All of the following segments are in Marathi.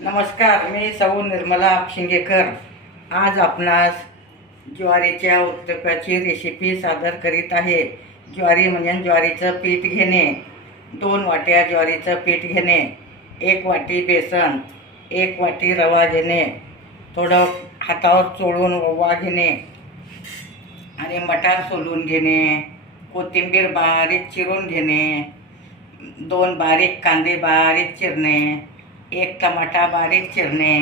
नमस्कार, मी सौ निर्मला शिंगेकर आज आपणास ज्वारीच्या उत्तप्याची रेसिपी सादर करीत आहे। ज्वारी म्हणजे ज्वारीचं पीठ घेणे, 2 वाट्या ज्वारीचं पीठ घेणे, 1 वाटी बेसन, 1 वाटी रवा घेणे, थोडं हातावर चोळून ओवा घेणे आणि मटार सोलून घेणे, कोथिंबीर बारीक चिरून घेणे, 2 बारीक कांदे बारीक चिरणे, 1 टमाटा बारीक चिरणे,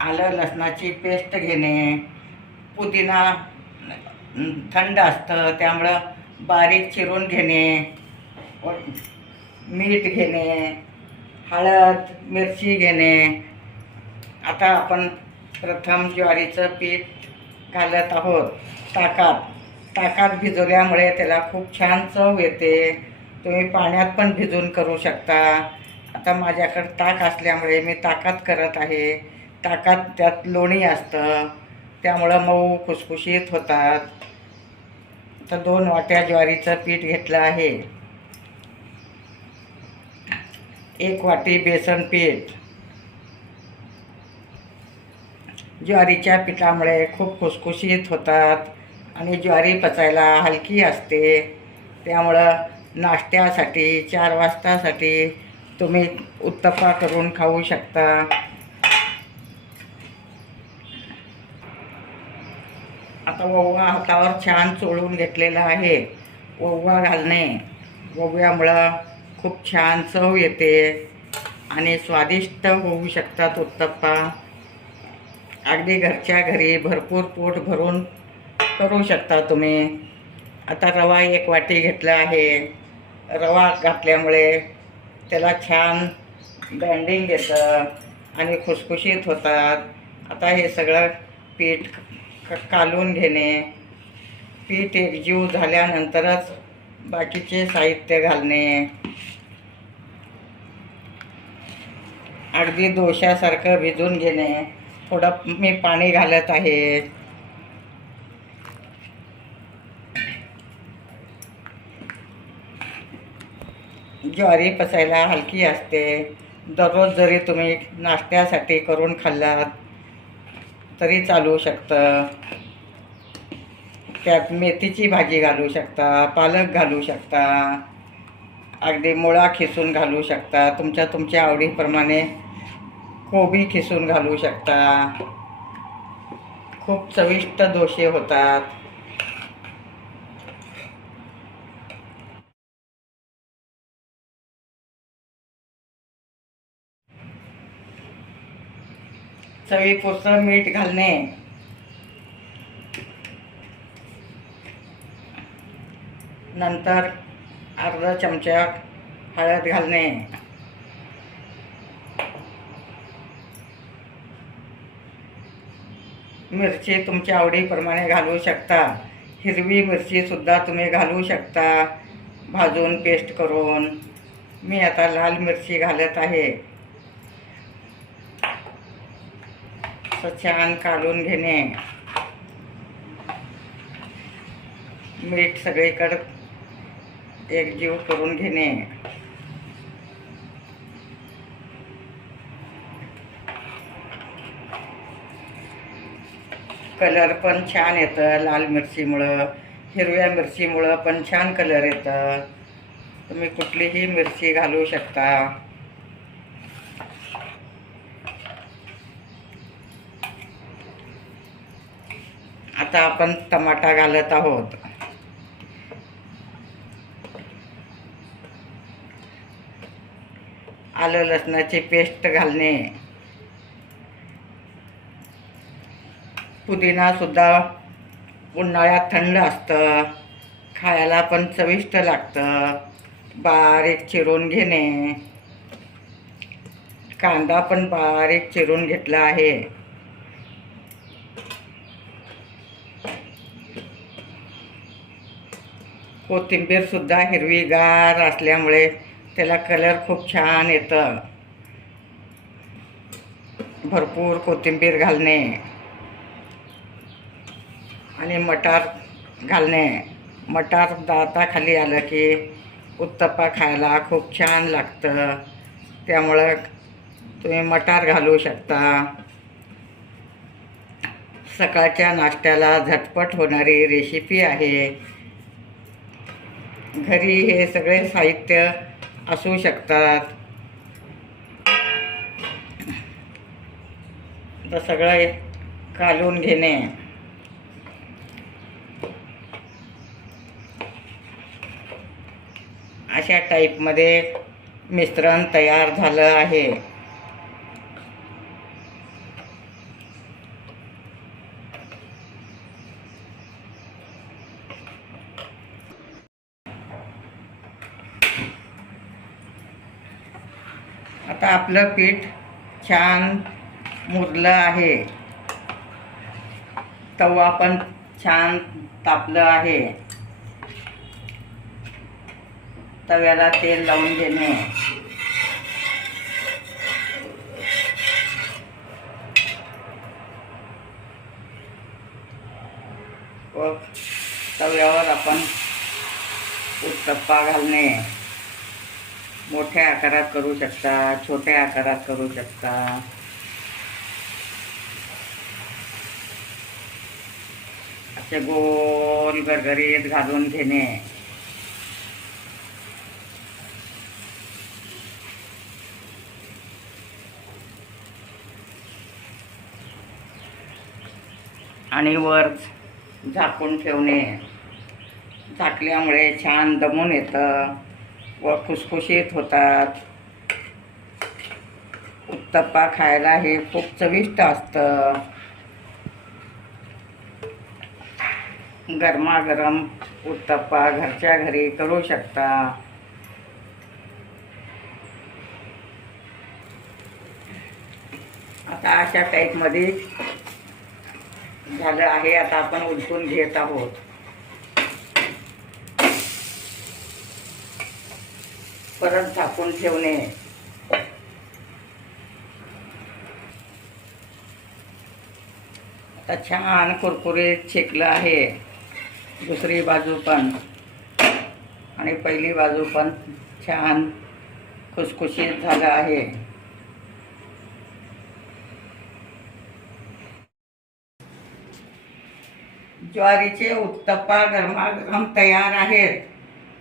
आलं लसणाची पेस्ट घेणे, पुदिना थंड असतं त्यामुळं बारीक चिरून घेणे, मीठ घेणे, हळद मिरची घेणे। आता आपण प्रथम ज्वारीचं पीठ घालत आहोत ताकात भिजवल्यामुळे त्याला खूप छान चव येते। तुम्ही पाण्यात पण भिजवून करू शकता। आता माझ्याकडे ताक असल्यामुळे मी ताकात करत आहे। ताकात त्यात लोणी असतं त्यामुळं मऊ खुसखुशीत होतात। तर 2 वाट्या ज्वारीचं पीठ घेतलं आहे, 1 वाटी बेसन पीठ। ज्वारीच्या पिठामुळे खूप खुसखुशीत होतात आणि ज्वारी पचायला हलकी असते, त्यामुळं नाश्त्यासाठी 4 वाजतासाठी तुम्ही उत्तप्पा करून खाऊ शकता। आता ओवा हातावर छान चोळून घेतलेला आहे। ओवा घालणे, ओव्यामुळं खूप छान चव येते आणि स्वादिष्ट होऊ शकतात उत्तप्पा। अगदी घरच्या घरी भरपूर पोट भरून करू शकता तुम्ही। आता रवा 1 वाटी घेतला आहे। रवा घातल्यामुळे त्याला छान बँडिंग येतं आणि खुसखुशीत होतात। आता हे सगळं पीठ कालून घेणे, पीठ एकजीव झाल्यानंतरच बाकीचे साहित्य घालणे। अगदी डोश्यासारखं भिजून घेणे। थोडं मी पाणी घालत आहे। ज्वारी पचायला हलकी असते। दररोज जरी तुम्ही नाश्त्यासाठी करून खाल्लात तरी चालू शकतं। त्यात मेथीची भाजी घालू शकता, पालक घालू शकता, अगदी मुळा खिसून घालू शकता, तुमच्या आवडीप्रमाणे कोबी खिसून घालू शकता। खूप चविष्ट डोसे होतात। चवीपुरतं मीठ घालणे, नंतर अर्धा चमचा हळद घालणे, मिरची तुमच्या आवडीप्रमाणे घालू शकता। हिरवी मिरची सुद्धा तुम्ही घालू शकता भाजून पेस्ट करून। मी आता लाल मिरची घालत आहे। छान काढून घेणे, मीठ सगळीकडे एकजीव करून घेणे। कलर पण छान येतं लाल मिरचीमुळं, हिरव्या मिरचीमुळं पण छान कलर येतं। तुम्ही कुठलीही मिरची घालू शकता। आता आपण टमाटा घालत आहोत। आलं लसणाची पेस्ट घालणे, पुदिना सुद्धा उन्हाळ्यात थंड असतं, खायला पण चविष्ट लागतं। बारीक चिरून घेणे, कांदा पण बारीक चिरून घेतला आहे। कोथिंबीर सुद्धा हिरवीगार असल्यामुळे त्याला कलर खूप छान येतं। भरपूर कोथिंबीर घालणे आणि मटार घालणे। मटार दाताखाली आलं की उत्तप्पा खायला खूप छान लागतं, त्यामुळं तुम्ही मटार घालू शकता. सकाळच्या नाश्त्याला झटपट होणारी रेसिपी आहे. घरी हे सगळे साहित्य असू शकतात. तर सगळं कालवून घेणे. अशा टाईपमध्ये मिश्रण तयार झालं आहे. आता आपलं पीठ छान मुरलं आहे. तवा पण छान तापलं आहे. तव्याला तेल लावून घेणे. व तव्यावर आपण उत्तप्पा घालणे. मोठ्या आकारात करू शकता, छोट्या आकारात करू शकता. असे गोल गरगरीत घालून घेणे. आणि वर झाकून ठेवणे. झाकल्यामुळे छान दमून येतं व खुसखुशीत होतात. उत्तप्पा खायला हे खूप चविष्ट असतं. गरमागरम उत्तप्पा घरच्या घरी करू शकता. आता अशा टाईपमध्ये झालं आहे. आता आपण उलटून घेत आहोत. परत झाकून ठेवणे. आता छान कुरकुरीत शेकलं आहे. दुसरी बाजू पण आणि पहिली बाजू पण छान खुसखुशीत झालं आहे. ज्वारीचे उत्तप्पा गरमागरम तयार आहेत.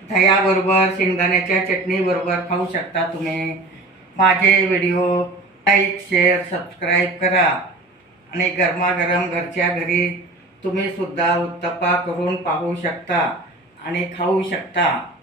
दह्याबरोबर, शेंगदाण्याच्या चटणीबरोबर खाऊ शकता तुम्ही. माझे व्हिडिओ लाईक, शेअर, सबस्क्राईब करा. आणि गरमागरम घरच्या घरी तुम्ही सुद्धा उत्तप्पा करून पाहू शकता आणि खाऊ शकता.